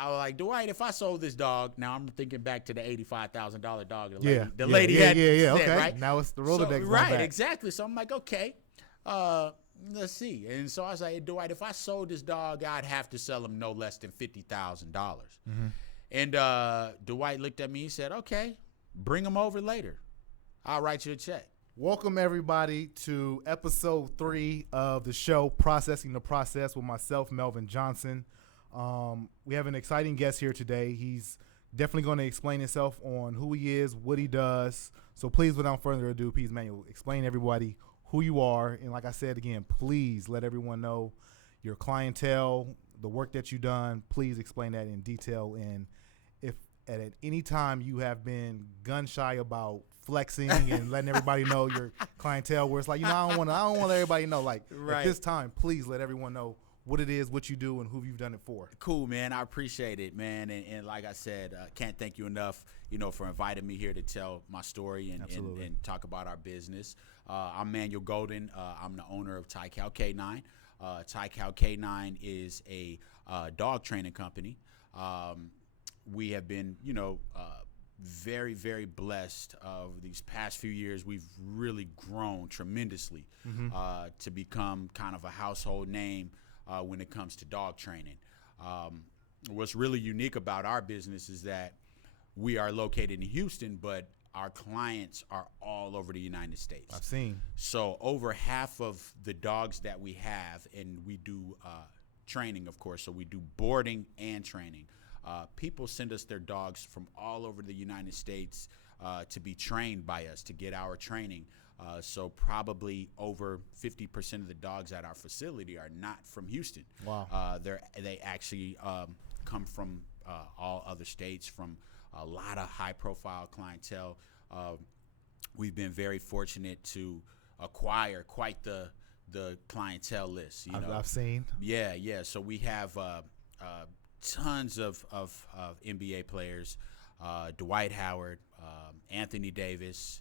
I was like, Dwight, if I sold this dog, now I'm thinking back to the $85,000 dog. The lady had said, okay. right? Now it's the Rolodex. Right, back. exactly. So I'm like, okay, let's see. And so I was like, Dwight, if I sold this dog, I'd have to sell him no less than $50,000. Mm-hmm. And Dwight looked at me and said, okay, bring him over later. I'll write you a check. Welcome, everybody, to episode 3 of the show, Processing the Process, with myself, Melvin Johnson. We have an exciting guest here today. He's definitely going to explain himself on who he is, what he does. So please, without further ado, please, Manuel, explain to everybody who you are. And like I said, again, please let everyone know your clientele, the work that you've done. Please explain that in detail. And if at any time you have been gun shy about flexing and letting everybody know your clientele, where it's like, I don't want to let everybody know. Like, right. At this time, please let everyone know what it is, what you do, and who you've done it for. Cool, man. I appreciate it, man. And like I said, can't thank you enough, for inviting me here to tell my story and talk about our business. I'm Manuel Golden. I'm the owner of Tical Canine. Tical Canine is a dog training company. We have been, very, very blessed. These past few years, we've really grown tremendously to become kind of a household name when it comes to dog training. What's really unique about our business is that we are located in Houston, but our clients are all over the United States. I've seen. So over half of the dogs that we have, and we do training, of course, so we do boarding and training. People send us their dogs from all over the United States to be trained by us, to get our training. So probably over 50% of the dogs at our facility are not from Houston. Wow. They actually come from all other states, from a lot of high-profile clientele. We've been very fortunate to acquire quite the clientele list. I've seen. Yeah. So we have tons of NBA players, Dwight Howard, Anthony Davis,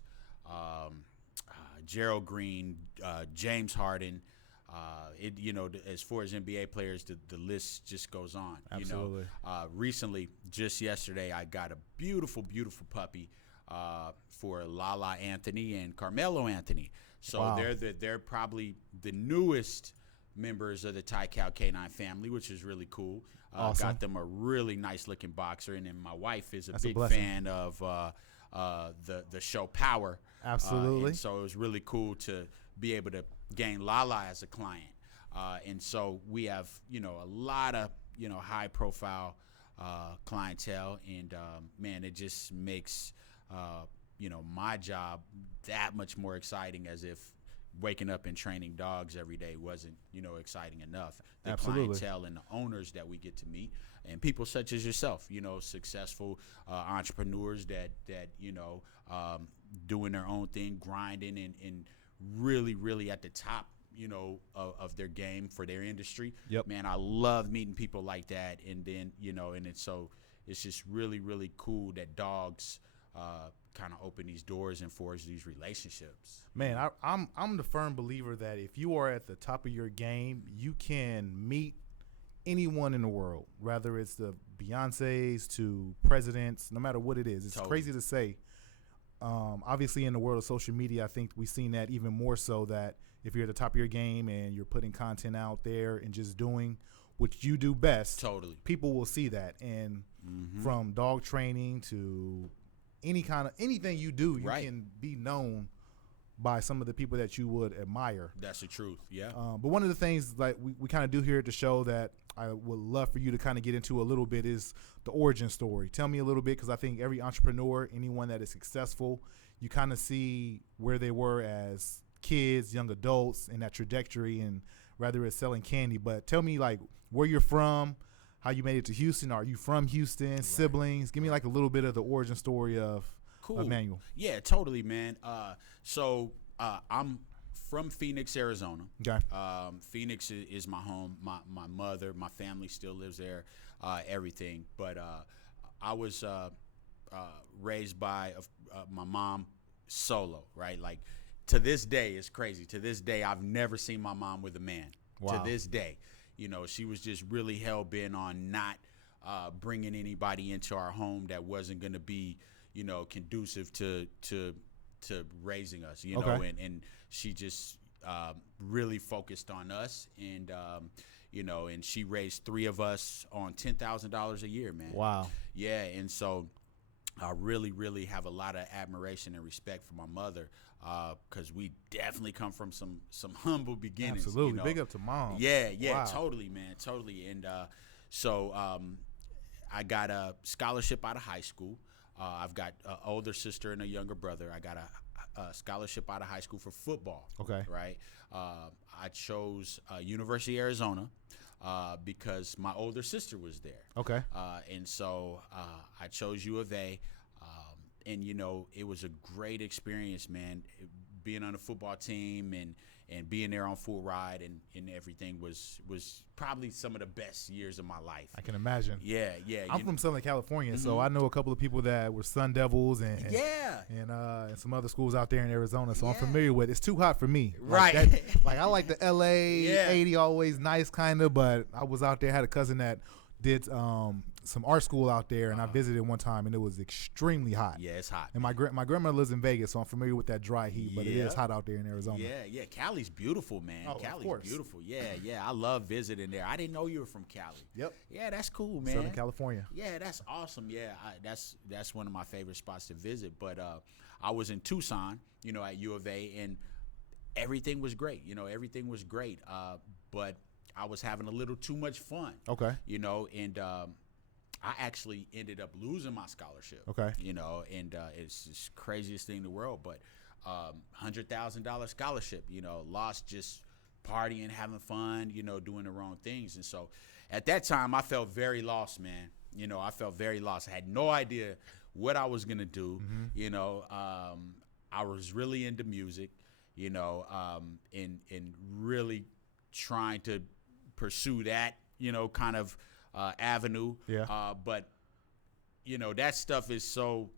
Gerald Green, James Harden. As far as NBA players, the list just goes on. Absolutely. Recently, just yesterday, I got a beautiful, beautiful puppy for Lala Anthony and Carmelo Anthony. So wow. they're probably the newest members of the Tical Canine family, which is really cool. Awesome. Got them a really nice looking boxer, and then my wife is That's a big fan of the show Power. Absolutely. And so it was really cool to be able to gain Lala as a client. And so we have, a lot of, high profile clientele, and man, it just makes my job that much more exciting, as if waking up and training dogs every day wasn't, exciting enough. The Absolutely. clientele and the owners that we get to meet, and people such as yourself, successful entrepreneurs that doing their own thing, grinding and really, really at the top, of their game for their industry. Yep. Man, I love meeting people like that. And then, it's just really, really cool that dogs kind of open these doors and forge these relationships. Man, I'm the firm believer that if you are at the top of your game, you can meet anyone in the world, whether it's the Beyoncés to presidents, no matter what it is. It's Totally. crazy to say. Obviously, in the world of social media, I think we've seen that even more so, that if you're at the top of your game and you're putting content out there and just doing what you do best, Totally. people will see that. And from dog training to anything you do, you Right. can be known by some of the people that you would admire. That's the truth. Yeah. But one of the things like we kind of do here at the show that I would love for you to kind of get into a little bit is the origin story. Tell me a little bit, because I think every entrepreneur, anyone that is successful, you kind of see where they were as kids, young adults, and that trajectory, and whether it's selling candy. But tell me, like, where you're from, how you made it to Houston. Are you from Houston? Right. Siblings? Give me like a little bit of the origin story of Manuel. Yeah, totally, man. So I'm from Phoenix, Arizona. Okay. Phoenix is my home. My mother, my family still lives there, everything. But I was raised by my mom solo, right? Like, to this day, it's crazy. To this day, I've never seen my mom with a man. Wow. To this day. She was just really hell-bent on not bringing anybody into our home that wasn't going to be, conducive to raising us, and she just really focused on us, and and she raised 3 of us on $10,000 a year, man. Wow. Yeah, and so I really, really have a lot of admiration and respect for my mother, because we definitely come from some humble beginnings. Absolutely. Big up to mom. Yeah, Wow. totally, man, totally. And so I got a scholarship out of high school. I've got an older sister and a younger brother. I got a scholarship out of high school for football. Okay. Right. I chose University of Arizona because my older sister was there. Okay. And so I chose U of A. And, it was a great experience, man, being on a football team and being there on full ride and everything was probably some of the best years of my life. I can imagine. Yeah. I'm from Southern California, so I know a couple of people that were Sun Devils and some other schools out there in Arizona, so I'm familiar with it. It's too hot for me. Right. I like the LA 80, always nice kind of, but I was out there, had a cousin that did some art school out there, and I visited one time, and it was extremely hot. Yeah, it's hot. And my grandmother lives in Vegas, so I'm familiar with that dry heat, but it is hot out there in Arizona. Yeah. Cali's beautiful, man. Oh, Cali's of course. beautiful. Yeah. I love visiting there. I didn't know you were from Cali. Yep. Yeah, that's cool, man. Southern California. Yeah, that's awesome. Yeah, that's one of my favorite spots to visit. But I was in Tucson, at U of A, and everything was great. Everything was great. But I was having a little too much fun. Okay. And I actually ended up losing my scholarship. Okay. And it's the craziest thing in the world, but $100,000 scholarship, lost just partying, having fun, doing the wrong things. And so at that time I felt very lost, man. I felt very lost. I had no idea what I was going to do. I was really into music, and really trying to pursue that, kind of avenue. Yeah. But that stuff is so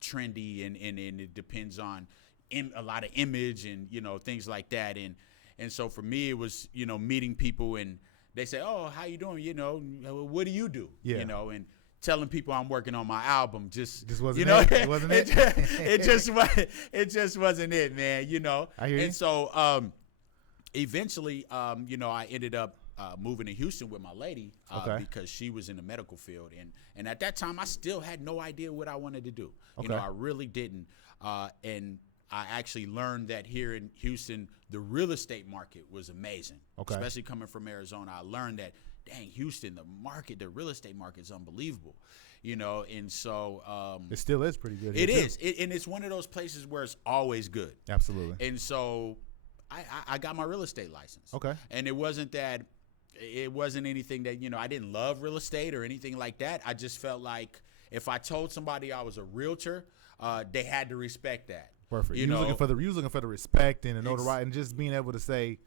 trendy, and it depends on a lot of image and things like that, and so for me it was meeting people, and they say, oh, how you doing, what do you do? Yeah. And telling people I'm working on my album just wasn't it. Wasn't it? It just wasn't it, man. I hear you. And so eventually I ended up moving to Houston with my lady because she was in the medical field, and at that time I still had no idea what I wanted to do. I really didn't, and I actually learned that here in Houston the real estate market was amazing. Especially coming from Arizona, I learned that dang, Houston, the real estate market is unbelievable. And so it still is pretty good. It is, and it's one of those places where it's always good. Absolutely. And so I got my real estate license. Okay. And it wasn't anything that, I didn't love real estate or anything like that. I just felt like if I told somebody I was a realtor, they had to respect that. Perfect. You was looking for the respect and the notoriety, and just being able to say,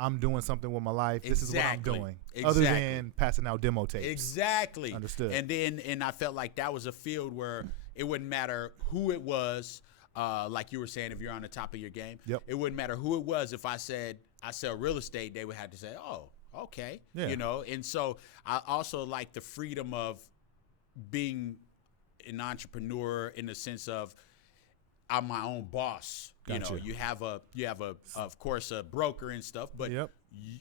I'm doing something with my life. This is what I'm doing. Other than passing out demo tapes. Exactly. Understood. And I felt like that was a field where it wouldn't matter who it was. Like you were saying, if you're on the top of your game, it wouldn't matter who it was. If I said I sell real estate, they would have to say, oh, okay. Yeah. And so I also like the freedom of being an entrepreneur in the sense of I'm my own boss. Gotcha. You have of course a broker and stuff, but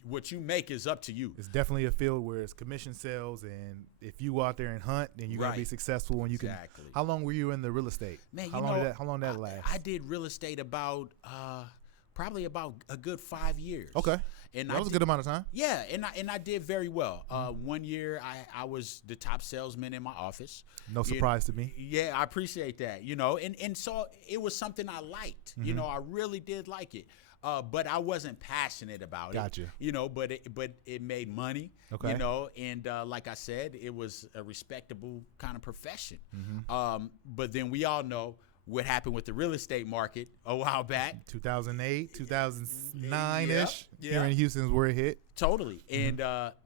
what you make is up to you. It's definitely a field where it's commission sales, and if you go out there and hunt, then you're gonna be successful. And you can. How long were you in the real estate? Man, how long did that last? I did real estate about probably about a good 5 years. Okay. And that was a good amount of time. Yeah, and I did very well. 1 year I was the top salesman in my office. No surprise to me. Yeah, I appreciate that. And so it was something I liked. I really did like it. But I wasn't passionate about it. Gotcha. But it made money. Okay. And like I said, it was a respectable kind of profession. But then we all know what happened with the real estate market a while back. 2008, 2009-ish. Here in Houston is where it hit. Totally. And,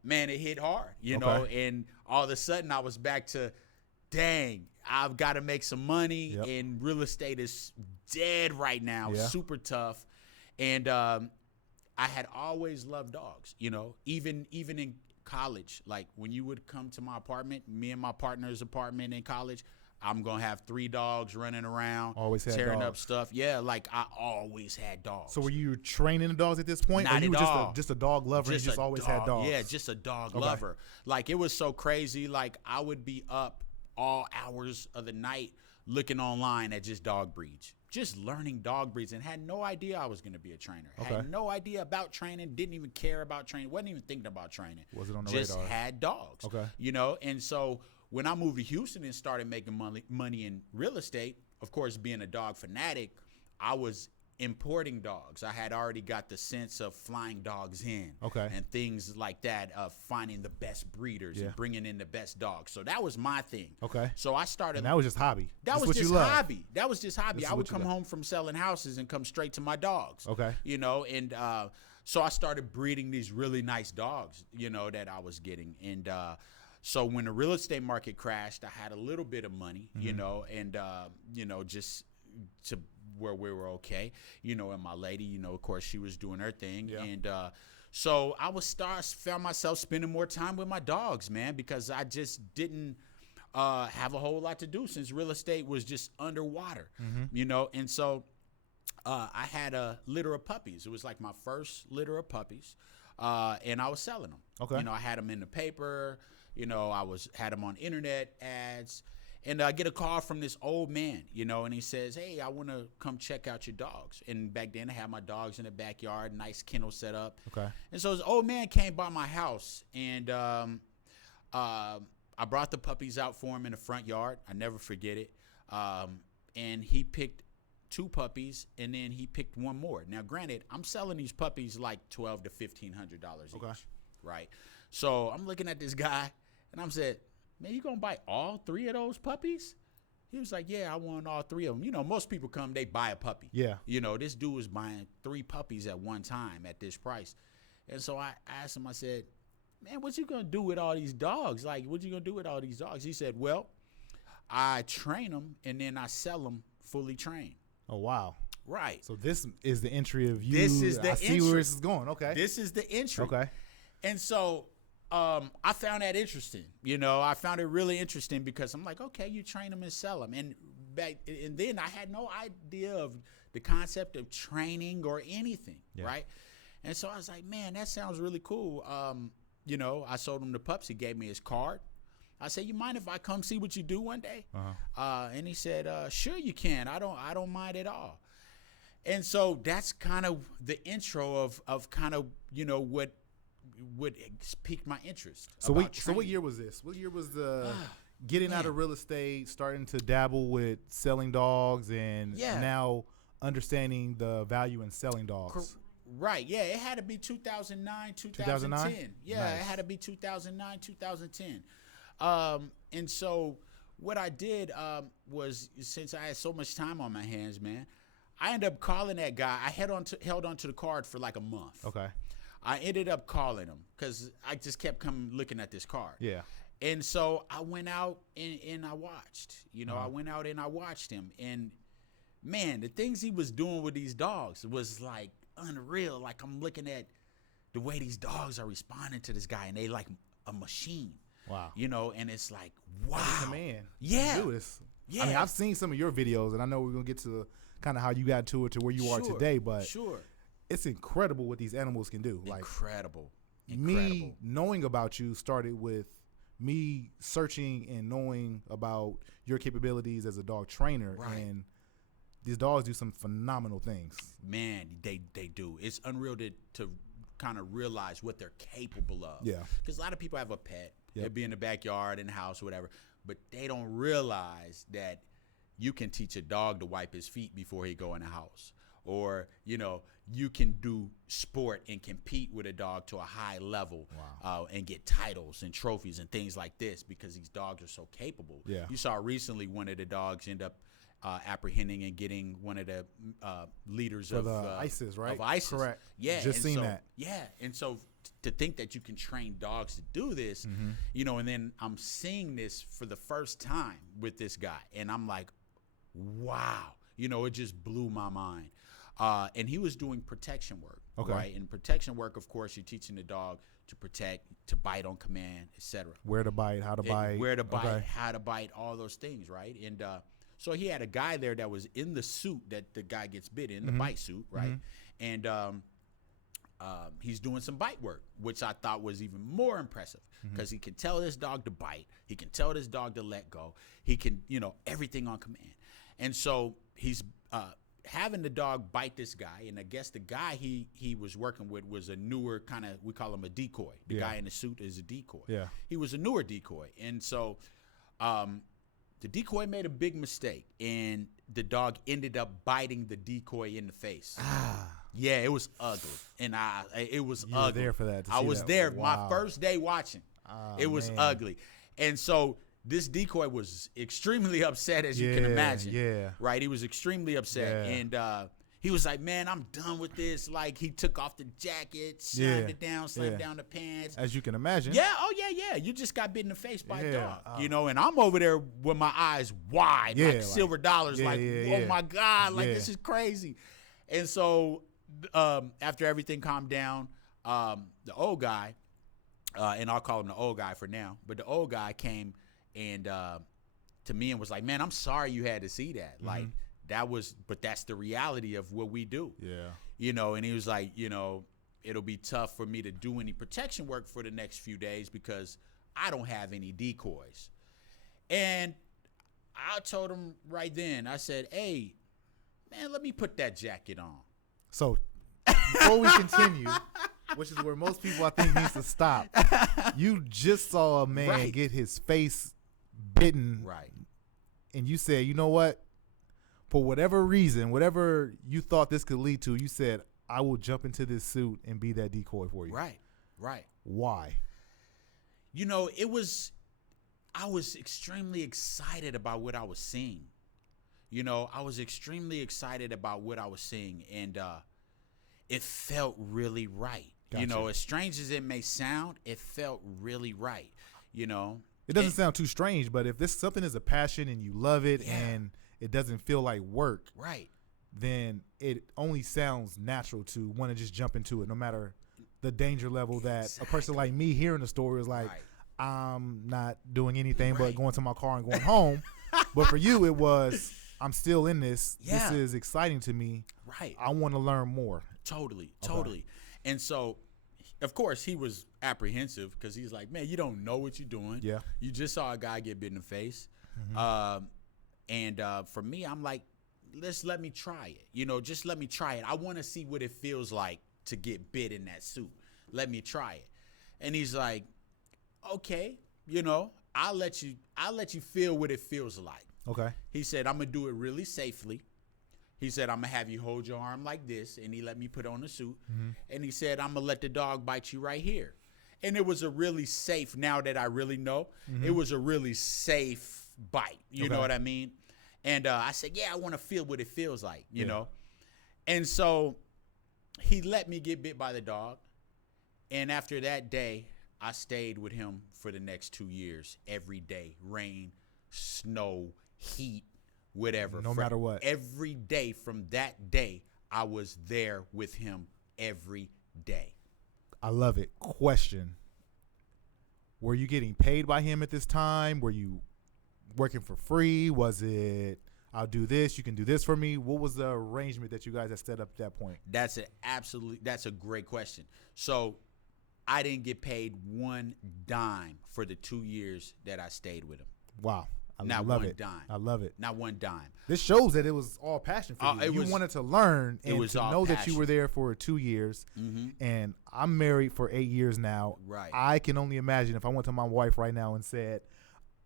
man, it hit hard, know. And all of a sudden I was back to, dang, I've got to make some money. And real estate is dead right now. Super tough. And I had always loved dogs, even in college, like when you would come to my apartment, me and my partner's apartment in college, I'm going to have 3 dogs running around, always had tearing dogs. Up stuff. Yeah, like I always had dogs. So were you training the dogs at this point? Not or you at were all. just a dog lover and just always had dogs? Yeah, just a dog lover. Like it was so crazy. Like I would be up all hours of the night looking online at just dog breeds. Just learning dog breeds and had no idea I was going to be a trainer. Had no idea about training, didn't even care about training, wasn't even thinking about training. Wasn't on the just radar. Just had dogs. You know, and so when I moved to Houston and started making money in real estate, of course, being a dog fanatic, I was importing dogs. I had already got the sense of flying dogs in and things like that, of finding the best breeders and bringing in the best dogs. So that was my thing. So I started. And that was just hobby. That was just hobby. That was just hobby. I would come home from selling houses and come straight to my dogs. You know, and so I started breeding these really nice dogs, you know, that I was getting. And so when the real estate market crashed, I had a little bit of money, you know, and, you know, just to where we were okay, you know, and my lady, you know, of course, she was doing her thing. And so I found myself spending more time with my dogs, man, because I just didn't have a whole lot to do since real estate was just underwater, you know. And so I had a litter of puppies. It was like my first litter of puppies, and I was selling them. You know, I had them in the paper. You know, had them on internet ads, and I get a call from this old man, you know, and he says, "Hey, I want to come check out your dogs." And back then I had my dogs in the backyard, nice kennel set up. And so this old man came by my house, and I brought the puppies out for him in the front yard. I never forget it. And he picked 2 puppies, and then he picked 1 more. Now, granted, I'm selling these puppies like $1,200 to $1,500 each, right? So I'm looking at this guy, and I'm said, "Man, you gonna buy all 3 of those puppies?" He was like, "Yeah, I want all 3 of them." You know, most people come, they buy a puppy. You know, this dude was buying 3 puppies at one time at this price. And so I asked him, I said, "Man, what you gonna do with all these dogs? Like, what you gonna do with all these dogs?" He said, "Well, I train them, and then I sell them fully trained." Oh, wow. Right. So this is the entry of you. This is the I entry. see where this is going. This is the entry. And so I found that interesting. You know, I found it really interesting because I'm like, okay, you train them and sell them. And then I had no idea of the concept of training or anything, right? And so I was like, man, that sounds really cool. You know, I sold him the pups. He gave me his card. I said, "You mind if I come see what you do one day?" And he said, "Sure you can. I don't mind at all." And so that's kind of the intro of kind of, you know, what piqued my interest. So what year was this? What year was the getting out of real estate, starting to dabble with selling dogs, and now understanding the value in selling dogs? Right. Yeah, it had to be 2009, 2010. Yeah, nice. It had to be 2009, 2010. And so what I did was, since I had so much time on my hands, man, I ended up calling that guy. I held on to the card for like a month. I ended up calling him because I just kept looking at this card. And so I went out and I watched. You know, I went out and I watched him. And, man, the things he was doing with these dogs was like unreal. Like, I'm looking at the way these dogs are responding to this guy, and they like a machine. Wow. You know, and it's like, wow. That's a man. Yeah. Do this. Yeah. I mean, I've seen some of your videos, and I know we're going to get to kind of how you got to it to where you are today, but it's incredible what these animals can do. Incredible. Me knowing about you started with me searching and knowing about your capabilities as a dog trainer, and these dogs do some phenomenal things. Man, they do. It's unreal to kind of realize what they're capable of. Because a lot of people have a pet. They'll be in the backyard, in the house, or whatever, but they don't realize that you can teach a dog to wipe his feet before he go in the house. Or, you know, you can do sport and compete with a dog to a high level and get titles and trophies and things like this because these dogs are so capable. You saw recently one of the dogs end up apprehending and getting one of the leaders of ISIS, right? Of ISIS. Correct. Yeah. Just seen that. Yeah. And so to think that you can train dogs to do this, you know, and then I'm seeing this for the first time with this guy, and I'm like, wow. You know, it just blew my mind. And he was doing protection work. Okay. Right. In protection work, of course, you're teaching the dog to protect, to bite on command, etc. Where to bite, how to bite. Where to bite, okay. how to bite, all those things, right? And so he had a guy there that was in the suit that the guy gets bit in, the bite suit, right? And he's doing some bite work, which I thought was even more impressive because he can tell this dog to bite. He can tell this dog to let go. He can, everything on command. And so he's having the dog bite this guy, and I guess the guy he was working with was a newer kind of, we call him a decoy. The guy in the suit is a decoy. Yeah. He was a newer decoy. And so the decoy made a big mistake, and the dog ended up biting the decoy in the face. Yeah, it was ugly, and it was ugly. You were there for that. I was there. Wow. My first day watching. It was ugly, and so this decoy was extremely upset, as you can imagine. Yeah. Right. He was extremely upset, and he was like, "Man, I'm done with this." Like, he took off the jacket, slammed it down, slammed down the pants. As you can imagine. Yeah. Oh yeah. You just got bit in the face by a dog, and I'm over there with my eyes wide, like silver dollars, oh my God, like this is crazy. And so after everything calmed down, the old guy, and I'll call him the old guy for now, but the old guy came and to me and was like, "Man, I'm sorry you had to see that. Like, but that's the reality of what we do." Yeah. And he was like, it'll be tough for me to do any protection work for the next few days because I don't have any decoys. And I told him right then, I said, "Hey, man, let me put that jacket on." So before we continue, which is where most people I think needs to stop, you just saw a man get his face bitten. Right. And you said, you know what? For whatever reason, whatever you thought this could lead to, you said, I will jump into this suit and be that decoy for you. Right. Why? I was extremely excited about what I was seeing. I was extremely excited about what I was seeing, and it felt really right. Gotcha. As strange as it may sound, it felt really right. It doesn't sound too strange, but if this something is a passion and you love it and it doesn't feel like work, right, then it only sounds natural to want to just jump into it, no matter the danger level that a person like me hearing the story is like, I'm not doing anything but going to my car and going home. But for you, it was, I'm still in this. Yeah. This is exciting to me. Right. I want to learn more. Totally. And so, of course, he was apprehensive because he's like, "Man, you don't know what you're doing. Yeah. You just saw a guy get bit in the face." And for me, I'm like, let me try it. Just let me try it. I want to see what it feels like to get bit in that suit. Let me try it. And he's like, "Okay, I'll let you feel what it feels like." Okay. He said, "I'm gonna do it really safely." He said, "I'm gonna have you hold your arm like this," and he let me put on the suit. And he said, "I'm gonna let the dog bite you right here." And it was a really safe. Now that I really know, it was a really safe bite. You know what I mean? And I said, "Yeah, I want to feel what it feels like," you know. And so he let me get bit by the dog. And after that day, I stayed with him for the next 2 years, every day, rain, snow, heat, whatever. No matter what. Every day from that day, I was there with him every day. I love it. Question. Were you getting paid by him at this time? Were you working for free? Was it, I'll do this, you can do this for me? What was the arrangement that you guys had set up at that point? That's a great question. So I didn't get paid one dime for the 2 years that I stayed with him. Wow. Not love one it. dime. I love it. Not one dime. This shows that it was all passion for you. You wanted to learn and to know that you were there for 2 years. And I'm married for 8 years now. Right. I can only imagine if I went to my wife right now and said,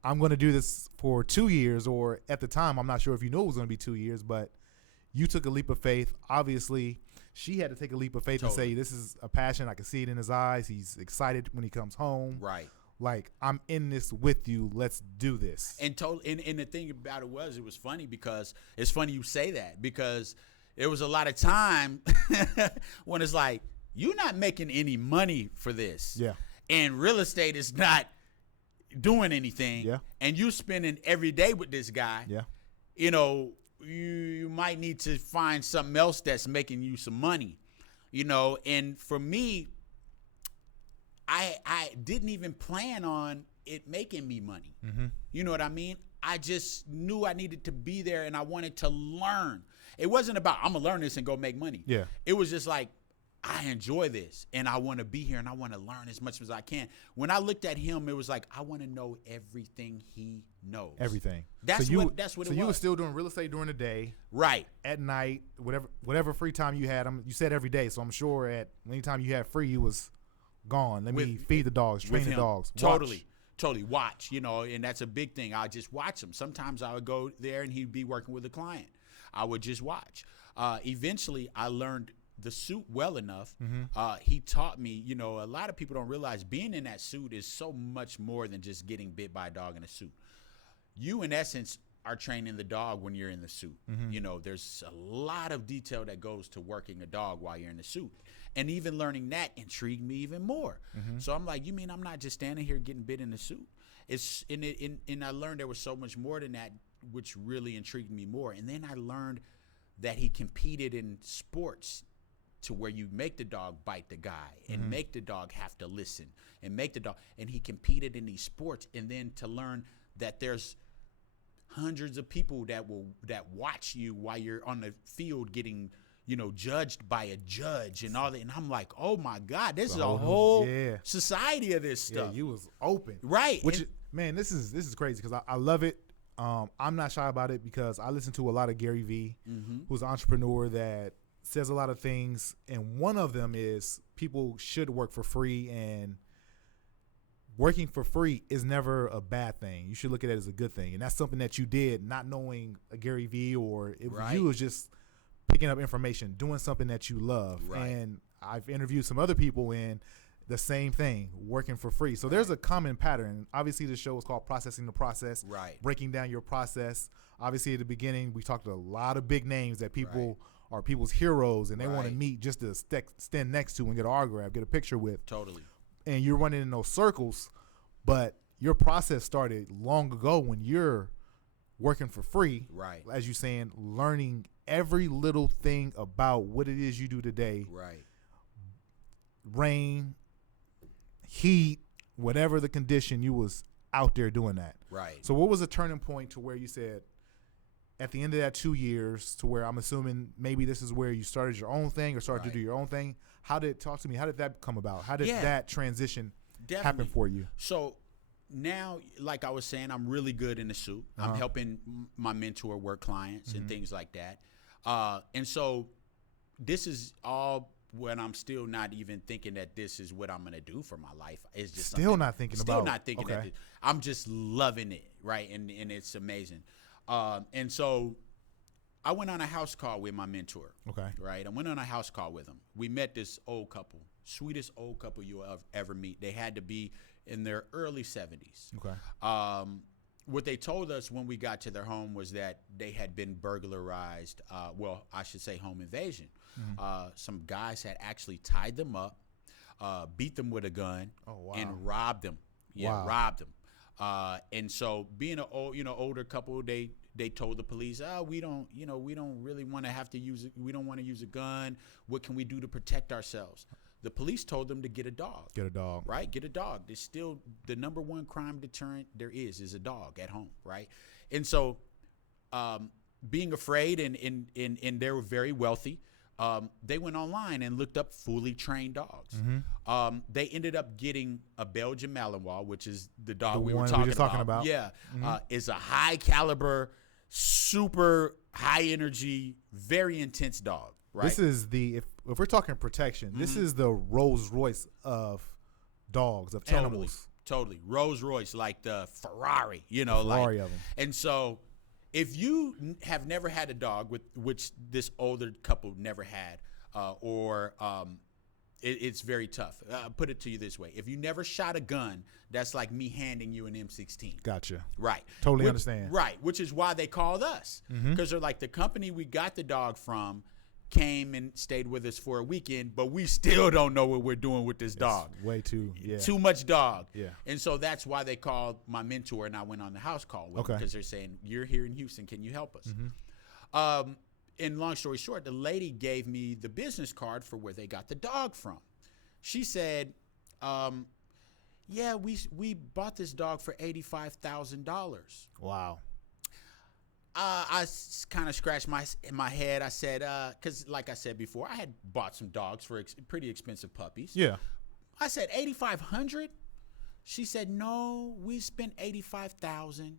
I'm going to do this for 2 years, or at the time, I'm not sure if you knew it was going to be 2 years, but you took a leap of faith. Obviously, she had to take a leap of faith and say, this is a passion. I can see it in his eyes. He's excited when he comes home. Right. Like, I'm in this with you. Let's do this. And the thing about it was funny because it's funny you say that, because there was a lot of time when it's like, you're not making any money for this. Yeah. And real estate is not doing anything. Yeah. And you spending every day with this guy. Yeah. You might need to find something else that's making you some money. And for me, I didn't even plan on it making me money. Mm-hmm. You know what I mean? I just knew I needed to be there and I wanted to learn. It wasn't about, I'm going to learn this and go make money. Yeah. It was just like, I enjoy this and I want to be here and I want to learn as much as I can. When I looked at him, it was like, I want to know everything he knows. Everything. That's what it was. So you were still doing real estate during the day. Right. At night, whatever free time you had. You said every day, so I'm sure at any time you had free, you was gone. Let me feed the dogs, train the dogs. Totally watch, and that's a big thing. I just watch him. Sometimes I would go there and he'd be working with a client. I would just watch. Eventually, I learned the suit well enough. Mm-hmm. He taught me, a lot of people don't realize being in that suit is so much more than just getting bit by a dog in a suit. You, in essence, are training the dog when you're in the suit. Mm-hmm. There's a lot of detail that goes to working a dog while you're in the suit. And even learning that intrigued me even more. Mm-hmm. So I'm like, you mean I'm not just standing here getting bit in the suit? And I learned there was so much more than that, which really intrigued me more. And then I learned that he competed in sports to where you make the dog bite the guy and Mm-hmm. make the dog have to listen and make the dog. And he competed in these sports. And then to learn that there's hundreds of people that watch you while you're on the field getting judged by a judge and all that. And I'm like, oh my God, this is a whole society of this stuff. Yeah, you was open. Right. Man, this is crazy because I love it. I'm not shy about it because I listen to a lot of Gary Vee, who's an entrepreneur that says a lot of things. And one of them is people should work for free, and working for free is never a bad thing. You should look at it as a good thing. And that's something that you did not knowing a Gary Vee, or you was just picking up information, doing something that you love. Right. And I've interviewed some other people in the same thing, working for free. So there's a common pattern. Obviously, the show is called Processing the Process, right? Breaking down your process. Obviously, at the beginning, we talked to a lot of big names that people are people's heroes, and they want to meet just to stand next to and get an autograph, get a picture with. Totally. And you're running in those circles, but your process started long ago when you're working for free, right? As you're saying, learning every little thing about what it is you do today, right? Rain, heat, whatever the condition, you was out there doing that. Right. So what was a turning point to where you said, at the end of that 2 years, to where I'm assuming maybe this is where you started your own thing or started to do your own thing? Talk to me, how did that come about? How did that transition happen for you? So now, like I was saying, I'm really good in the suit. I'm helping my mentor work clients and things like that. And so this is all when I'm still not even thinking that this is what I'm going to do for my life. It's just still not thinking that I'm just loving it, right? And it's amazing. And so I went on a house call with my mentor. Okay. Right. I went on a house call with him. We met this old couple, sweetest old couple you'll ever meet. They had to be in their early 70s. Okay. What they told us when we got to their home was that they had been burglarized. Well, I should say home invasion. Some guys had actually tied them up, beat them with a gun, and robbed them. Yeah, robbed them. And so being an older couple, they told the police, we don't really want to have to use it. We don't want to use a gun. What can we do to protect ourselves? The police told them to get a dog. Get a dog. Right? Get a dog. There's still the number one crime deterrent there is a dog at home, right? And so being afraid and they were very wealthy, they went online and looked up fully trained dogs. They ended up getting a Belgian Malinois, which is the dog we were talking about. Yeah. It's a high caliber, super high energy, very intense dog. Right? This is if we're talking protection, this is the Rolls Royce of dogs, of animals. Totally. Rolls Royce, like the Ferrari, of them. And so if you have never had a dog, which this older couple never had, it's very tough. Put it to you this way. If you never shot a gun, that's like me handing you an M16. Gotcha. Right. Totally understand. Right. Which is why they called us. Because they're like, the company we got the dog from came and stayed with us for a weekend, but we still don't know what we're doing with this dog. Way too much dog. Yeah. And so that's why they called my mentor, and I went on the house call with them because they're saying, you're here in Houston, can you help us? and long story short, the lady gave me the business card for where they got the dog from. She said, yeah, we bought this dog for $85,000. Wow. I kind of scratched my head. I said, because like I said before, I had bought some dogs for pretty expensive puppies. Yeah. I said, $8,500? She said, no, we spent $85,000.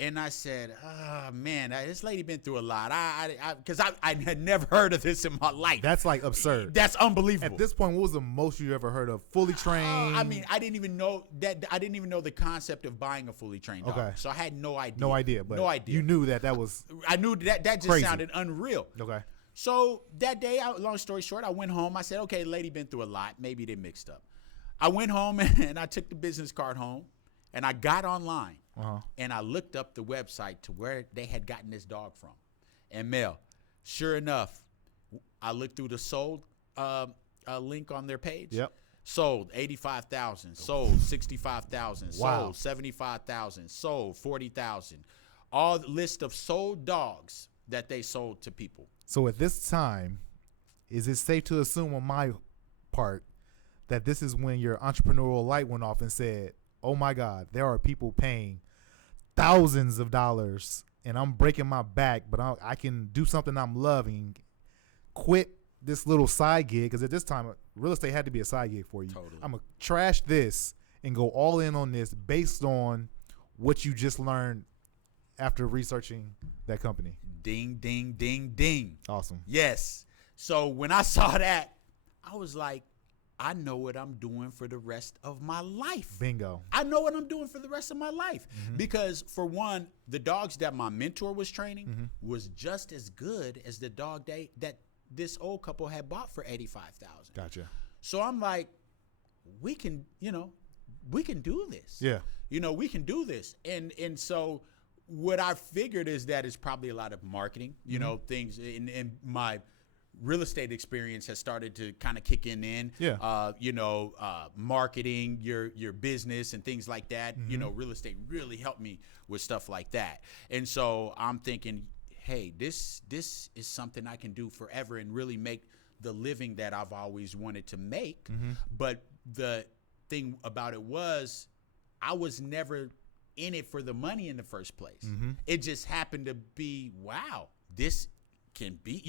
And I said, oh, man, this lady been through a lot. Because I had never heard of this in my life. That's like absurd. That's unbelievable. At this point, what was the most you ever heard of? Fully trained? I mean, I didn't even know that. I didn't even know the concept of buying a fully trained dog. Okay. So I had no idea. No idea. But no idea. You knew that was. I knew that just crazy. sounded unreal. Okay. So that day, long story short, I went home. I said, okay, lady been through a lot. Maybe they mixed up. I went home and I took the business card home, and I got online. And I looked up the website to where they had gotten this dog from. And Mel, sure enough, I looked through the sold link on their page. Yep. Sold 85,000, sold 65,000, Wow. sold 75,000, sold 40,000. All the list of sold dogs that they sold to people. So at this time, is it safe to assume on my part that this is when your entrepreneurial light went off and said, oh my God, there are people paying thousands of dollars and I'm breaking my back, but I can do something I'm loving, quit this little side gig, because at this time, real estate had to be a side gig for you. Totally. I'm going to trash this and go all in on this based on what you just learned after researching that company. Ding, ding, ding, ding. Awesome. Yes. So when I saw that, I was like, I know what I'm doing for the rest of my life. Bingo. I know what I'm doing for the rest of my life. Because for one, the dogs that my mentor was training was just as good as the dog that this old couple had bought for $85,000. Gotcha. So I'm like, we can do this. Yeah. We can do this. And so what I figured is that it's probably a lot of marketing, things in my real estate experience has started to kind of kick in. Yeah. Marketing your business and things like that. Real estate really helped me with stuff like that. And so I'm thinking, hey, this is something I can do forever and really make the living that I've always wanted to make. But the thing about it was I was never in it for the money in the first place. It just happened to be, wow, this can be,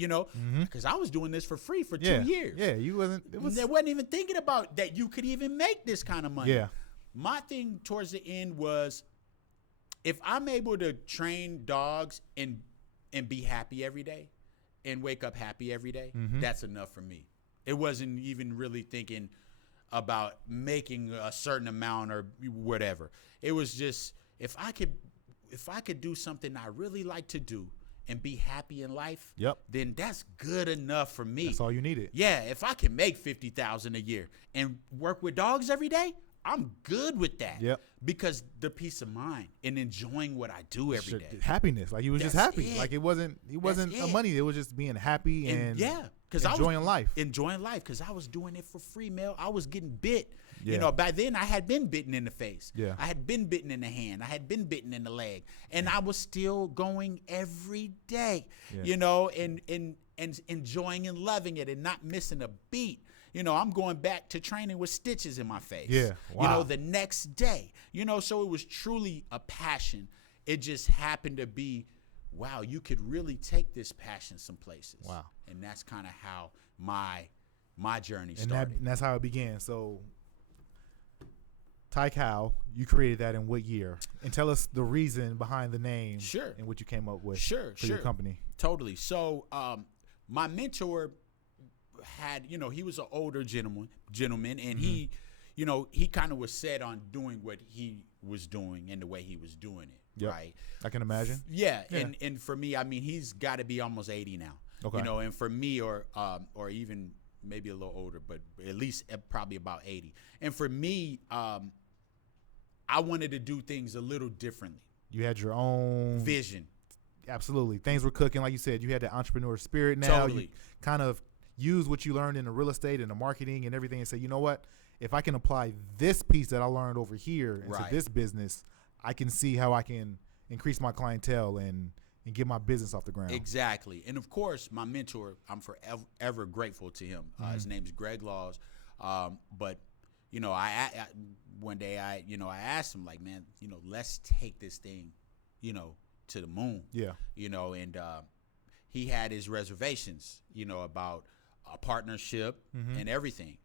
because I was doing this for free for 2 years. Yeah, you wasn't. They wasn't even thinking about that you could even make this kind of money. Yeah. My thing towards the end was, if I'm able to train dogs and be happy every day and wake up happy every day, that's enough for me. It wasn't even really thinking about making a certain amount or whatever. It was just, if I could do something I really like to do and be happy in life, then that's good enough for me. That's all you needed. Yeah, if I can make $50,000 a year and work with dogs every day, I'm good with that. Yep. Because the peace of mind and enjoying what I do every day. Happiness. Like, you was just That's happy. it. Like, it wasn't a money. It was just being happy and enjoying life. Enjoying life, because I was doing it for free, Mel. I was getting bit. Yeah. Back then I had been bitten in the face. Yeah. I had been bitten in the hand. I had been bitten in the leg. And I was still going every day, and enjoying and loving it and not missing a beat. I'm going back to training with stitches in my face. Yeah. Wow. The next day. So it was truly a passion. It just happened to be, wow, you could really take this passion some places. Wow. And that's kind of how my journey started. And that's how it began. So, Tical, you created that in what year? And tell us the reason behind the name. Sure. And what you came up with. Sure. For your company. Totally. So, my mentor had, he was an older gentleman, and he kind of was set on doing what he was doing and the way he was doing it. Yep. Right. I can imagine. Yeah. And for me, I mean, he's got to be almost 80 now. Okay. And for me, or even maybe a little older, but at least probably about 80. And for me, I wanted to do things a little differently. You had your own vision. Absolutely. Things were cooking. Like you said, you had the entrepreneur spirit now. Totally. You kind of use what you learned in the real estate and the marketing and everything and say, you know what? If I can apply this piece that I learned over here into this business, I can see how I can increase my clientele and and get my business off the ground. Exactly. And of course, my mentor, I'm forever grateful to him. His name's Greg Laws. But you know, one day I asked him, like, man, you know, let's take this thing, you know, to the moon. Yeah. You know, and he had his reservations, you know, about a partnership and everything,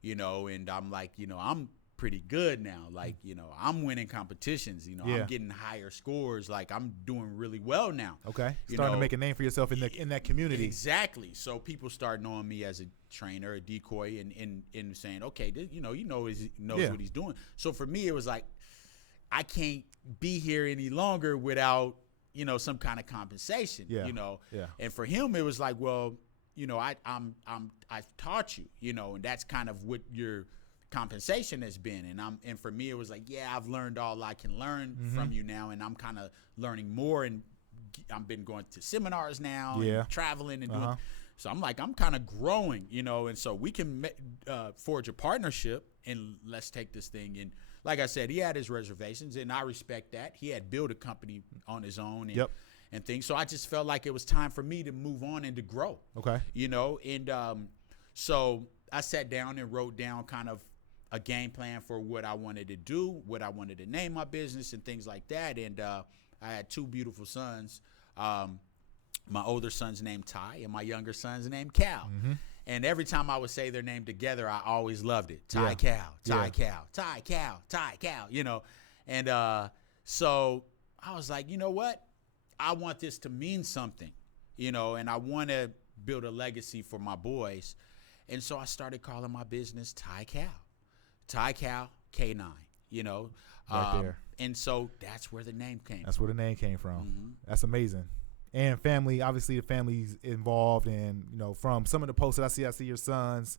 you know, and I'm like, you know, I'm pretty good now. Like, you know, I'm winning competitions, you know, I'm getting higher scores. Like, I'm doing really well now. Okay. Starting to make a name for yourself in that community. Exactly. So people start knowing me as a trainer, a decoy, and saying, okay, this, he knows what he's doing. So for me, it was like, I can't be here any longer without, you know, some kind of compensation, you know. Yeah. And for him, it was like, well, you know, I've taught you, you know, and that's kind of what your compensation has been. And for me, it was like, yeah, I've learned all I can learn from you now, and I'm kind of learning more, and I've been going to seminars now, and traveling and doing. So I'm like, I'm kind of growing, you know, and so we can forge a partnership, and let's take this thing. And like I said, he had his reservations, and I respect that. He had built a company on his own and things. So I just felt like it was time for me to move on and to grow. Okay. You know, and so I sat down and wrote down kind of a game plan for what I wanted to do, what I wanted to name my business and things like that. And I had two beautiful sons. My older son's named Ty, and my younger son's named Cal. And every time I would say their name together, I always loved it. Ty Cal, Ty Cal, Ty Cal, Ty Cal, you know. And so I was like, you know what? I want this to mean something, you know, and I want to build a legacy for my boys. And so I started calling my business Ty Cal Canine, you know. Right there. And so that's where the name came That's where the name came from. That's amazing. And family, obviously the family's involved, and, you know, from some of the posts that I see your sons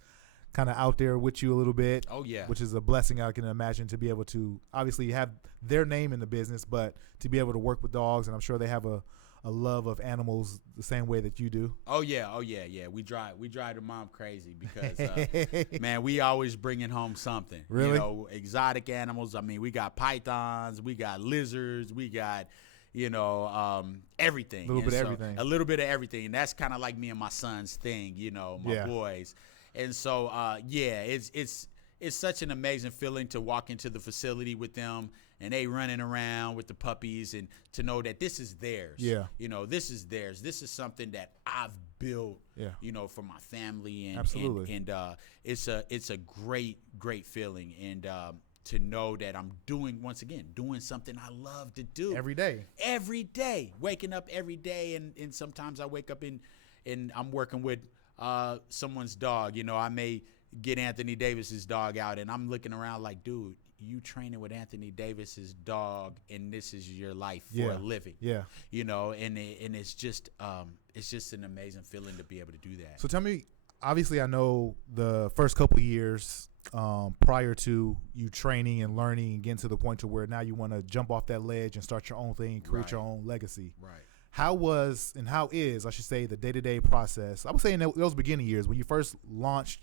kind of out there with you a little bit. Oh, yeah. Which is a blessing, I can imagine, to be able to obviously have their name in the business, but to be able to work with dogs, and I'm sure they have a love of animals the same way that you do. Oh yeah. We drive the mom crazy because man, we always bringing home something. Really? You know, exotic animals. I mean, we got pythons, we got lizards, we got, you know, everything. A little bit of everything. And that's kind of like me and my son's thing, you know, my boys. And so it's such an amazing feeling to walk into the facility with them, and they running around with the puppies, and to know that this is theirs. Yeah. You know, this is theirs. This is something that I've built, you know, for my family. And, absolutely. And it's a great feeling. And to know that I'm doing something I love to do. Every day. Waking up every day. And sometimes I wake up and I'm working with someone's dog. You know, I may get Anthony Davis's dog out, and I'm looking around like, dude, you training with Anthony Davis's dog, and this is your life for a living. Yeah. You know, and it's just an amazing feeling to be able to do that. So tell me, obviously I know the first couple of years prior to you training and learning and getting to the point to where now you want to jump off that ledge and start your own thing, create your own legacy. Right. How was, and how is, I should say, the day-to-day process? I would say in those beginning years when you first launched,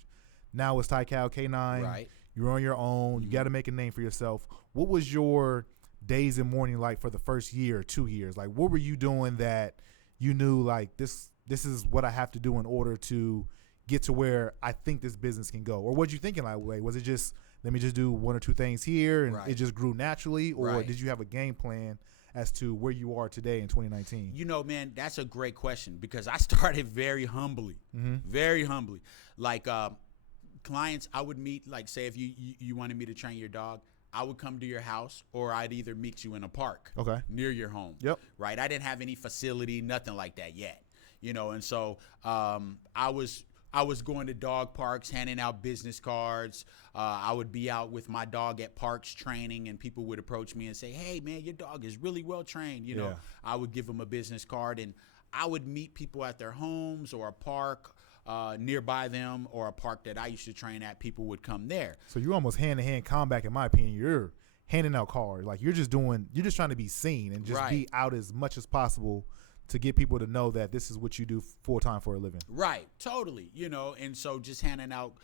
now it's Tical Canine. Right. You're on your own. You got to make a name for yourself. What was your days and morning like for the first year or 2 years? Like, what were you doing that you knew, like, this is what I have to do in order to get to where I think this business can go? Or was you thinking like, wait, was it just, let me just do one or two things here and it just grew naturally? Or did you have a game plan as to where you are today in 2019? You know, man, that's a great question, because I started very humbly, very humbly. Like, clients I would meet, like, say if you wanted me to train your dog, I would come to your house, or I'd either meet you in a park near your home. Right. I didn't have any facility, nothing like that yet, you know. And so I was going to dog parks, handing out business cards. I would be out with my dog at parks training, and people would approach me and say, hey man, your dog is really well trained. You know, I would give them a business card, and I would meet people at their homes or a park nearby them, or a park that I used to train at. People would come there. So you're almost hand-to-hand combat, in my opinion. You're handing out cards. Like, you're just trying to be seen and just be out as much as possible to get people to know that this is what you do full-time for a living. Right, totally. You know, and so just handing out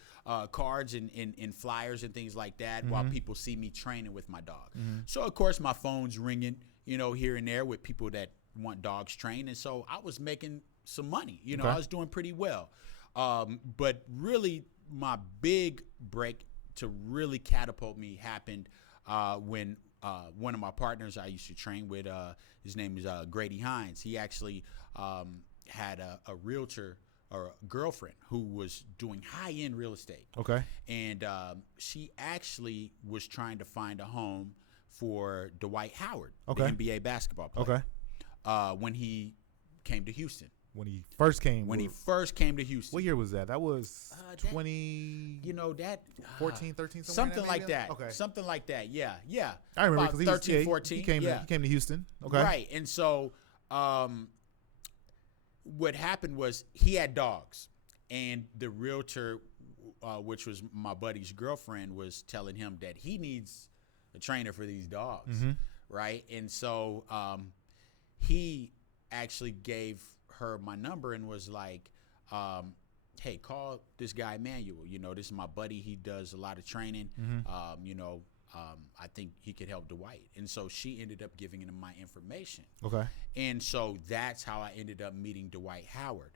cards and flyers and things like that while people see me training with my dog. So, of course, my phone's ringing, you know, here and there with people that want dogs trained, and so I was making some money. You know, Okay. I was doing pretty well. But really, my big break to really catapult me happened when one of my partners I used to train with, his name is Grady Hines. He actually had a realtor or a girlfriend who was doing high-end real estate. Okay. And she actually was trying to find a home for Dwight Howard, Okay. the NBA basketball player. Okay. When he came to Houston. When he first came. When he first came to Houston. What year was that? That was 20. You know that 14, 13, something like that. Okay. Something like that. Yeah, yeah. I remember About because 13, 14. He came to Houston. Okay. Right. And so what happened was he had dogs, and the realtor, which was my buddy's girlfriend, was telling him that he needs a trainer for these dogs. Mm-hmm. Right. And so he actually gave her my number and was like, hey, call this guy Manuel. You know, this is my buddy. He does a lot of training. Mm-hmm. You know, I think he could help Dwight. And so she ended up giving him my information. Okay. And so that's how I ended up meeting Dwight Howard.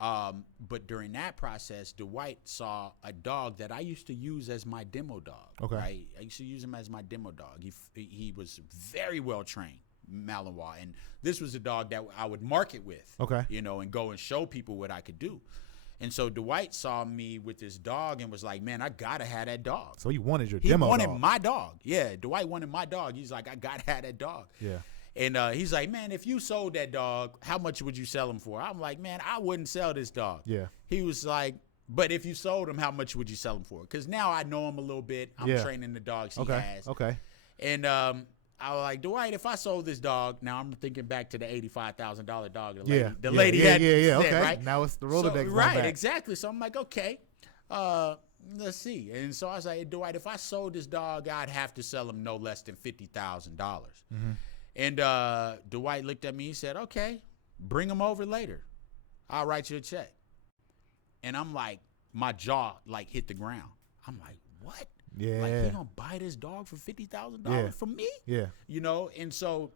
But during that process, Dwight saw a dog that I used to use as my demo dog. Okay. Right? I used to use him as my demo dog. He was very well trained, Malinois, and this was a dog that I would market with. Okay. You know, and go and show people what I could do. And so Dwight saw me with this dog and was like, man, I gotta have that dog. So he wanted your He demo wanted dog. my dog. Yeah, Dwight wanted my dog. He's like, I gotta have that dog. Yeah. And he's like, man, if you sold that dog, how much would you sell him for? I'm like, man, I wouldn't sell this dog. Yeah. He was like, but if you sold him, how much would you sell him for? Because now I know him a little bit. I'm training the dogs he has. Okay. And I was like, Dwight, if I sold this dog, now I'm thinking back to the $85,000 dog the lady had said, okay. right? Now it's the Rolodex. So, right, exactly. So I'm like, okay, let's see. And so I was like, Dwight, if I sold this dog, I'd have to sell him no less than $50,000. Mm-hmm. And Dwight looked at me. He said, okay, bring him over later. I'll write you a check. And I'm like, my jaw like hit the ground. I'm like, what? Yeah. Like, he gonna buy this dog for $50,000 from me? Yeah. You know, and so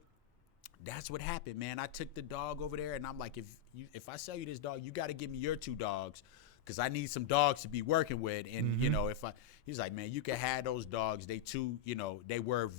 that's what happened, man. I took the dog over there, and I'm like, if I sell you this dog, you got to give me your 2 dogs, because I need some dogs to be working with. And you know, he's like, man, you can have those dogs. They too, you know, there were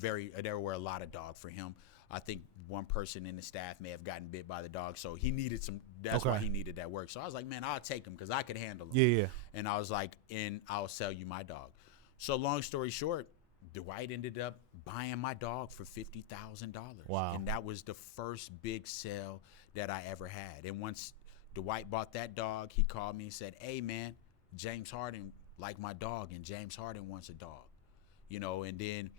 a lot of dogs for him. I think one person in the staff may have gotten bit by the dog, so he needed some. That's why he needed that work. So I was like, man, I'll take him because I could handle him. Yeah. And I was like, and I'll sell you my dog. So long story short, Dwight ended up buying my dog for $50,000. Wow. And that was the first big sale that I ever had. And once Dwight bought that dog, he called me and said, hey, man, James Harden liked my dog, and James Harden wants a dog. You know, and then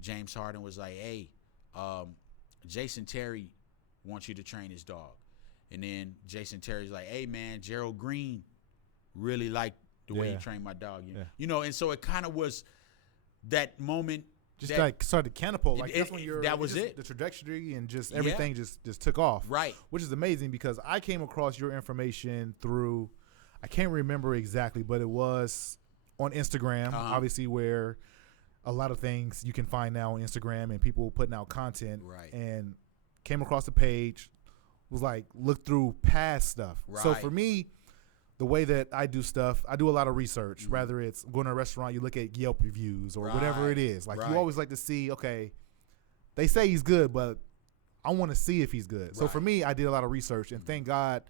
James Harden was like, hey, Jason Terry wants you to train his dog. And then Jason Terry's like, hey, man, Gerald Green really liked the way you train my dog. You know, and so it kind of was that moment. Just that, like started to catapult. Like that's when that was it. The trajectory and just everything just took off. Right. Which is amazing because I came across your information through, I can't remember exactly, but it was on Instagram, obviously, where a lot of things you can find now on Instagram and people putting out content. Right. And came across the page, was like, look through past stuff. Right. So for me, the way that I do stuff, I do a lot of research. Whether it's going to a restaurant, you look at Yelp reviews or whatever it is. Like you always like to see, okay, they say he's good, but I want to see if he's good. So for me, I did a lot of research, and thank God,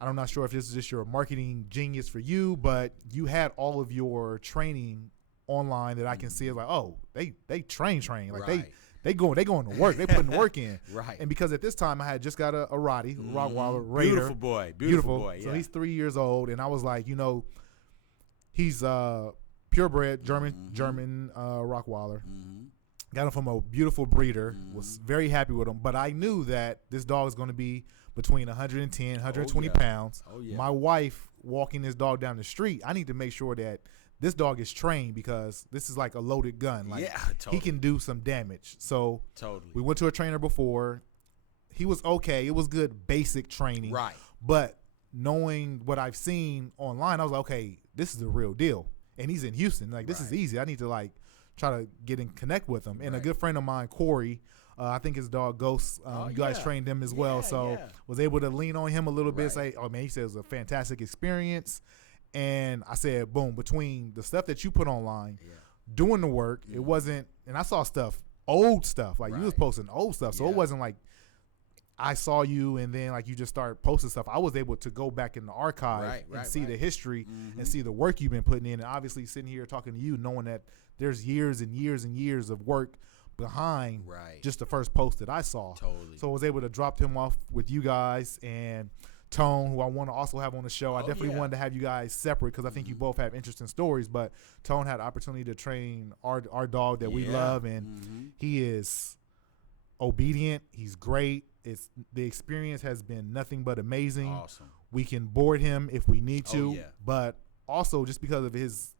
I'm not sure if this is just your marketing genius for you, but you had all of your training online that I can see. It's like, oh, they train. Like they going to work. They putting work in. Right. And because at this time I had just got a Roddy, Rottweiler Raider. Beautiful boy. Yeah. So he's 3 years old, and I was like, you know, he's purebred German Rottweiler. Got him from a beautiful breeder. Was very happy with him, but I knew that this dog is going to be between 110, 120 pounds. Oh yeah. My wife walking this dog down the street, I need to make sure that this dog is trained because this is like a loaded gun. Like totally. He can do some damage. So totally. We went to a trainer before. He was okay. It was good basic training. Right. But knowing what I've seen online, I was like, okay, this is the real deal. And he's in Houston. Like, this is easy. I need to, like, try to get and connect with him. And a good friend of mine, Corey, I think his dog Ghost. You guys trained him as well, so was able to lean on him a little bit. Say, oh man, he said it was a fantastic experience. And I said, boom, between the stuff that you put online, doing the work, it wasn't. And I saw old stuff, like you was posting old stuff, so it wasn't like I saw you and then like you just start posting stuff. I was able to go back in the archive and see the history and see the work you've been putting in. And obviously sitting here talking to you, knowing that there's years and years and years of work behind just the first post that I saw. Totally. So I was able to drop him off with you guys and Tone, who I want to also have on the show. I definitely wanted to have you guys separate because I think you both have interesting stories. But Tone had the opportunity to train our dog that we love, and he is obedient. He's great. The experience has been nothing but amazing. Awesome. We can board him if we need to, but also just because of his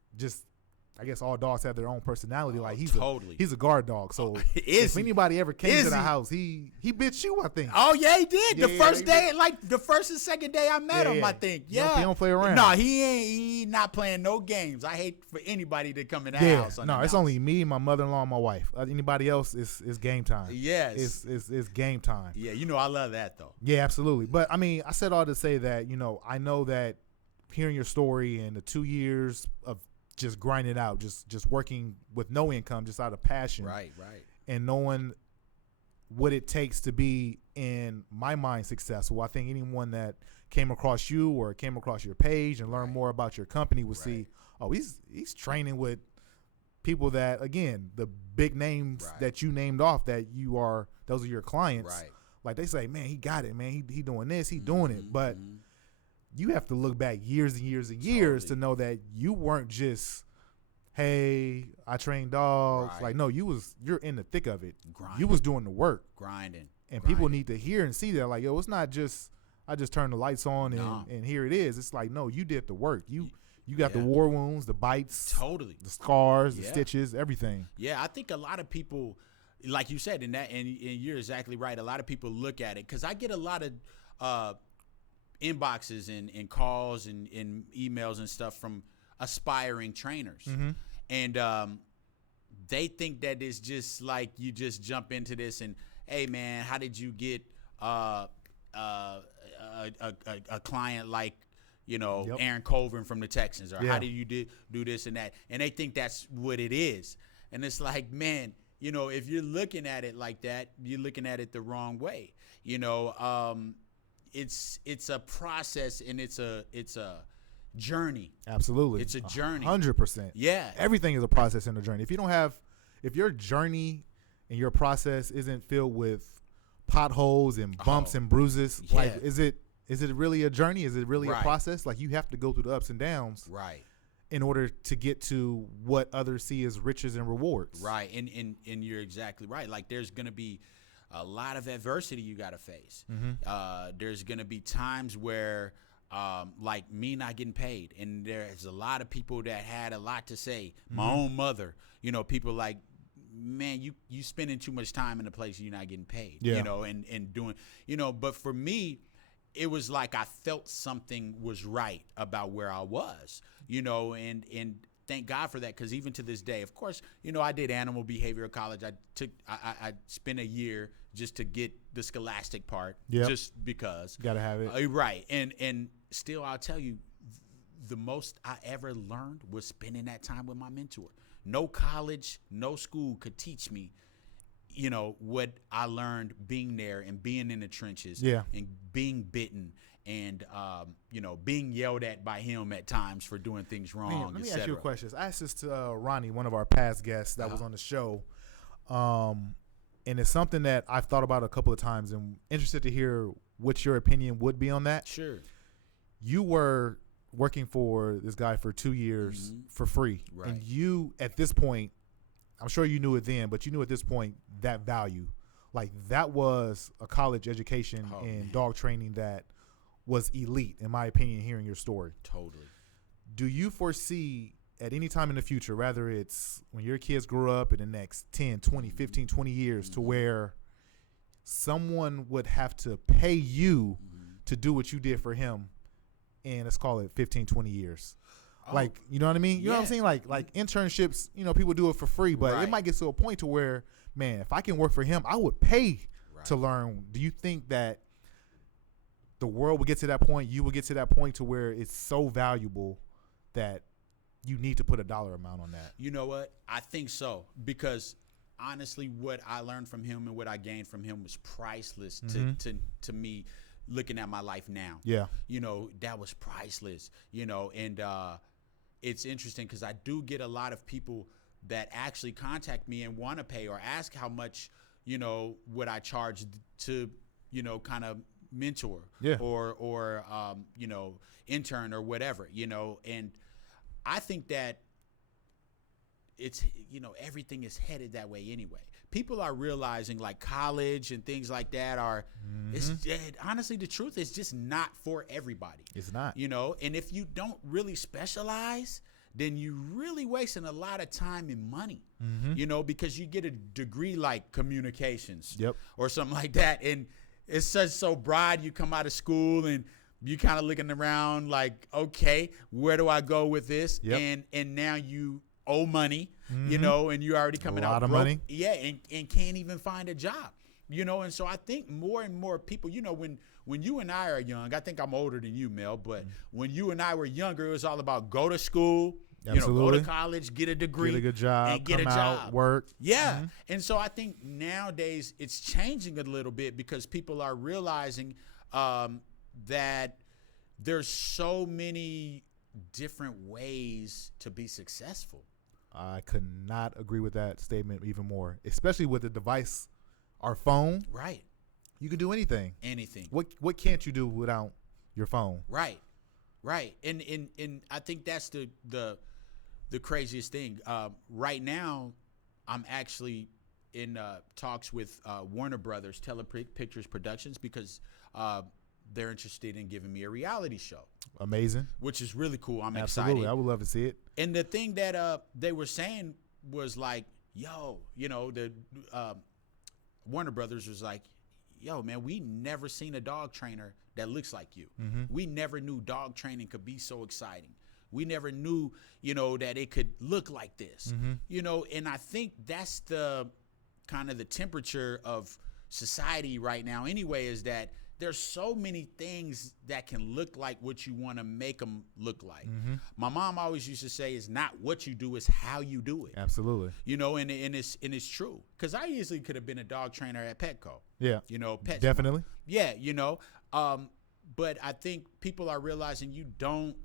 I guess all dogs have their own personality. Like he's a guard dog. So if anybody ever came to the house, he bit you, I think. Oh yeah, he did. The first day, like the first and second day I met him, I think. Yeah, he don't play around. No, he not playing no games. I hate for anybody to come in that house. No, it's only me, my mother-in-law, and my wife. Anybody else is game time. Yes, it's game time. Yeah, I love that though. Yeah, absolutely. But I mean, I said all to say that I know that hearing your story and the 2 years of just grinding out, just working with no income, just out of passion. Right. And knowing what it takes to be, in my mind, successful. I think anyone that came across you or came across your page and learned more about your company would see, oh, he's training with people that, again, the big names that you named off, those are your clients. Right. Like they say, man, he got it, man. He doing this, he doing it. But you have to look back years and years and years to know that you weren't just, hey, I train dogs. Like, no, you're in the thick of it. Grinding. You was doing the work. Grinding. And people need to hear and see that, like, yo, it's not just, I just turned the lights on and here it is. It's like, no, you did the work. You got the war wounds, the bites. Totally. The scars, the stitches, everything. Yeah, I think a lot of people, like you said, and you're exactly right. A lot of people look at it, because I get a lot of inboxes and calls and emails and stuff from aspiring trainers. And they think that it's just like you just jump into this and, hey man, how did you get a client like Aaron Colvin from the Texans, or how did you do this and that? And they think that's what it is. And it's like, man, if you're looking at it like that, you're looking at it the wrong way. It's a process, and it's a journey. Absolutely. It's a journey. 100%. Yeah. Everything is a process and a journey. If your journey and your process isn't filled with potholes and bumps and bruises, like is it really a journey? Is it really a process? Like, you have to go through the ups and downs. Right. In order to get to what others see as riches and rewards. Right. And you're exactly right. Like, there's going to be a lot of adversity you got to face. There's going to be times where, like me not getting paid, and there's a lot of people that had a lot to say. My own mother, people like, man, you spending too much time in a place you're not getting paid, and doing, but for me, it was like I felt something was right about where I was, and thank God for that, because even to this day, of course, I did animal behavioral college. I spent a year just to get the scholastic part, just because. Gotta have it. Right. And still, I'll tell you, the most I ever learned was spending that time with my mentor. No college, no school could teach me, what I learned being there and being in the trenches and being bitten and, being yelled at by him at times for doing things wrong. Let me ask you a question. I asked this to Ronnie, one of our past guests that was on the show. And it's something that I've thought about a couple of times, and interested to hear what your opinion would be on that. Sure. You were working for this guy for 2 years for free. Right. And you, at this point, I'm sure you knew it then, but you knew at this point that value. Like, that was a college education and dog training that was elite, in my opinion, hearing your story. Totally. Do you foresee at any time in the future, whether it's when your kids grow up in the next 10, 20, 15, 20 years, to where someone would have to pay you to do what you did for him in, let's call it 15, 20 years? Like, you know what I mean? You know what I'm saying? Like internships, you know, people do it for free, but it might get to a point to where, man, if I can work for him, I would pay to learn. Do you think that the world will get to that point? You will get to that point to where it's so valuable that you need to put a dollar amount on that? You know what? I think so, because honestly, what I learned from him and what I gained from him was priceless to me. Looking at my life now, you know, that was priceless. You know, and it's interesting because I do get a lot of people that actually contact me and want to pay or ask how much, you know, would I charge to, you know, kind of mentor or you know, intern or whatever, you know. And I think that it's, you know, everything is headed that way anyway. People are realizing like college and things like that are, it's honestly, the truth is just not for everybody. It's not. You know, and if you don't really specialize, then you're really wasting a lot of time and money, you know, because you get a degree like communications or something like that. And it's so broad, you come out of school and you kind of looking around like, okay, where do I go with this? And now you owe money, you know, and you're already coming out broke. Money. Yeah, and can't even find a job, you know. And so I think more and more people, you know, when you and I are young, I think I'm older than you, Mel, but when you and I were younger, it was all about go to school, you know, go to college, get a degree, get a good job, and get a job, work. Yeah. And so I think nowadays it's changing a little bit because people are realizing that there's so many different ways to be successful. I could not agree with that statement even more, especially with the device, our phone. Right. You can do anything. Anything. What can't you do without your phone? Right. Right. And I think that's the craziest thing. Right now, I'm actually in talks with Warner Brothers Pictures Productions because they're interested in giving me a reality show. Amazing. Which is really cool. I'm Absolutely. excited. I would love to see it. And the thing that they were saying was like, yo, you know, the Warner Brothers was like, yo, man, we never seen a dog trainer that looks like you. We never knew dog training could be so exciting. We never knew, you know, that it could look like this, you know. And I think that's the kind of the temperature of society right now anyway, is that there's so many things that can look like what you want to make them look like. My mom always used to say, it's not what you do, it's how you do it. Absolutely. You know, and it's true. Because I easily could have been a dog trainer at Petco. Yeah. You know, Pet. Definitely. Yeah, you know. But I think people are realizing you don't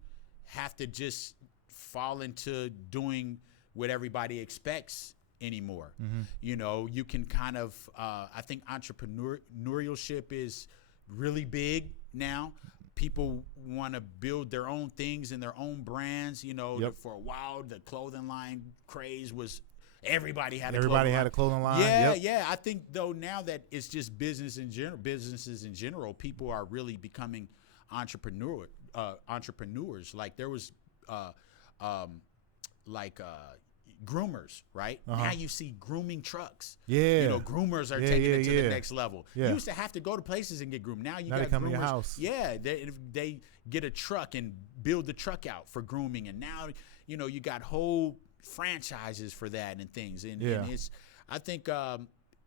have to just fall into doing what everybody expects anymore. You know, you can kind of, I think entrepreneurship is really big now. People want to build their own things and their own brands. You know, for a while, the clothing line craze was everybody had a clothing line. Yeah. I think though now that it's just businesses in general, people are really becoming entrepreneurs. Like there was groomers, right? Now you see grooming trucks. Yeah. You know, groomers are taking it to the next level. You used to have to go to places and get groomed. Now you got they come groomers. to your house. Yeah. They get a truck and build the truck out for grooming. And now, you know, you got whole franchises for that and things. And it's, I think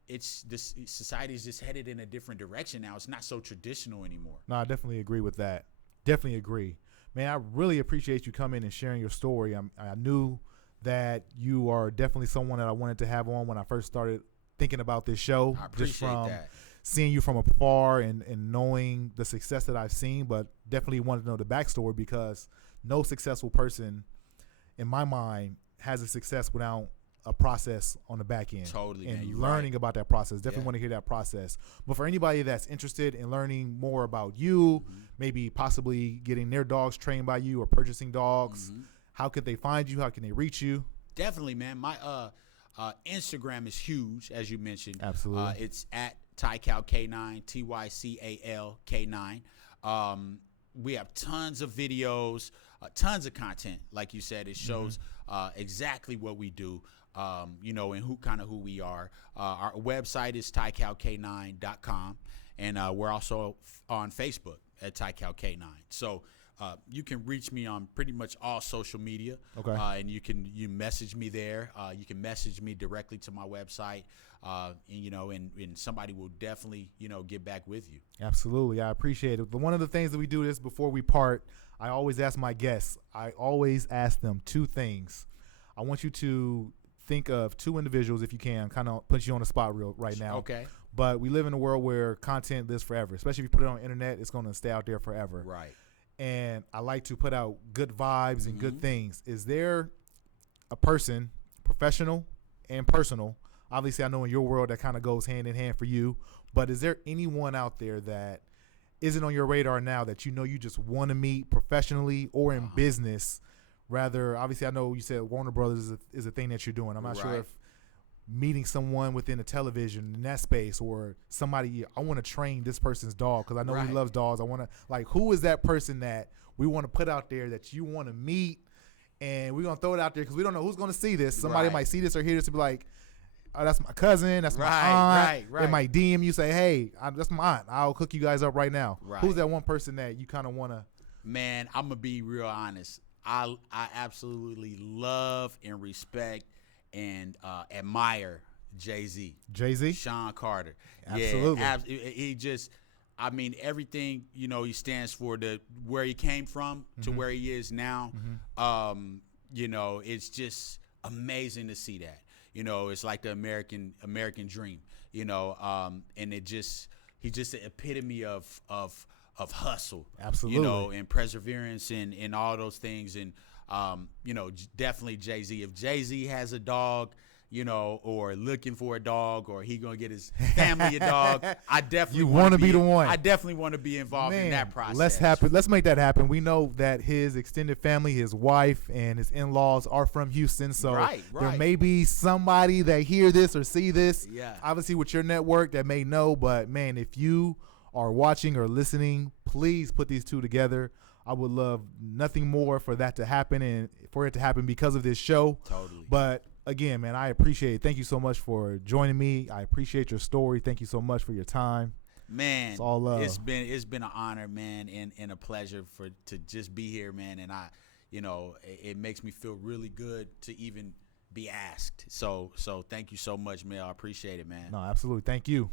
it's this society is just headed in a different direction now. It's not so traditional anymore. No, I definitely agree with that. Definitely agree. Man, I really appreciate you coming and sharing your story. I knew that you are definitely someone that I wanted to have on when I first started thinking about this show. I appreciate just from that. Seeing you from afar and knowing the success that I've seen, but definitely wanted to know the backstory because no successful person, in my mind, has a success without a process on the back end. Totally, and man. You're learning about that process. Definitely want to hear that process. But for anybody that's interested in learning more about you, maybe possibly getting their dogs trained by you or purchasing dogs, how could they find you? How can they reach you? Definitely, man. My Instagram is huge, as you mentioned. Absolutely. It's at Tical Canine, Tycal K9. We have tons of videos, tons of content. Like you said, it shows exactly what we do, you know, and who we are. Our website is TicalK9.com, and we're also on Facebook at Tical K9. So You can reach me on pretty much all social media. Okay. And you message me there. You can message me directly to my website. And somebody will definitely, get back with you. Absolutely. I appreciate it. But one of the things that we do this before we part, I always ask my guests, I always ask them two things. I want you to think of two individuals, if you can, kind of put you on the spot right now. Okay. But we live in a world where content lives forever, especially if you put it on the internet, it's going to stay out there forever. Right. And I like to put out good vibes and good things. Is there a person, professional and personal, obviously I know in your world that kind of goes hand in hand for you, but is there anyone out there that isn't on your radar now that you just want to meet professionally or in business? Rather, obviously I know you said Warner Brothers is a thing that you're doing. I'm not sure if meeting someone within a television in that space or somebody, I want to train this person's dog because I know he loves dogs. I want to, who is that person that we want to put out there that you want to meet? And we're going to throw it out there because we don't know who's going to see this. Somebody might see this or hear this and be like, oh, that's my cousin, that's my aunt. They might DM you, say, hey, that's my aunt. I'll cook you guys up right now. Who's that one person that you kind of want to? Man, I'm going to be real honest. I absolutely love and respect and admire Jay-Z. Jay-Z? Sean Carter. Absolutely. Yeah, he just, everything, he stands for where he came from to where he is now. It's just amazing to see that. It's like the American dream, and he's just the epitome of hustle. Absolutely. And perseverance and all those things. And, definitely Jay-Z. If Jay-Z has a dog, or looking for a dog, or he gonna get his family a dog, I definitely want to be the one. I definitely want to be involved in that process. Let's make that happen. We know that his extended family, his wife and his in-laws are from Houston, so there may be somebody that hear this or see this. Yeah. Obviously, with your network that may know, but man, if you are watching or listening, please put these two together. I would love nothing more for that to happen and for it to happen because of this show. Totally. But again, man, I appreciate it. Thank you so much for joining me. I appreciate your story. Thank you so much for your time. Man, it's all love. It's been an honor, man, and a pleasure to just be here, man. And it makes me feel really good to even be asked. So thank you so much, Mel. I appreciate it, man. No, absolutely. Thank you.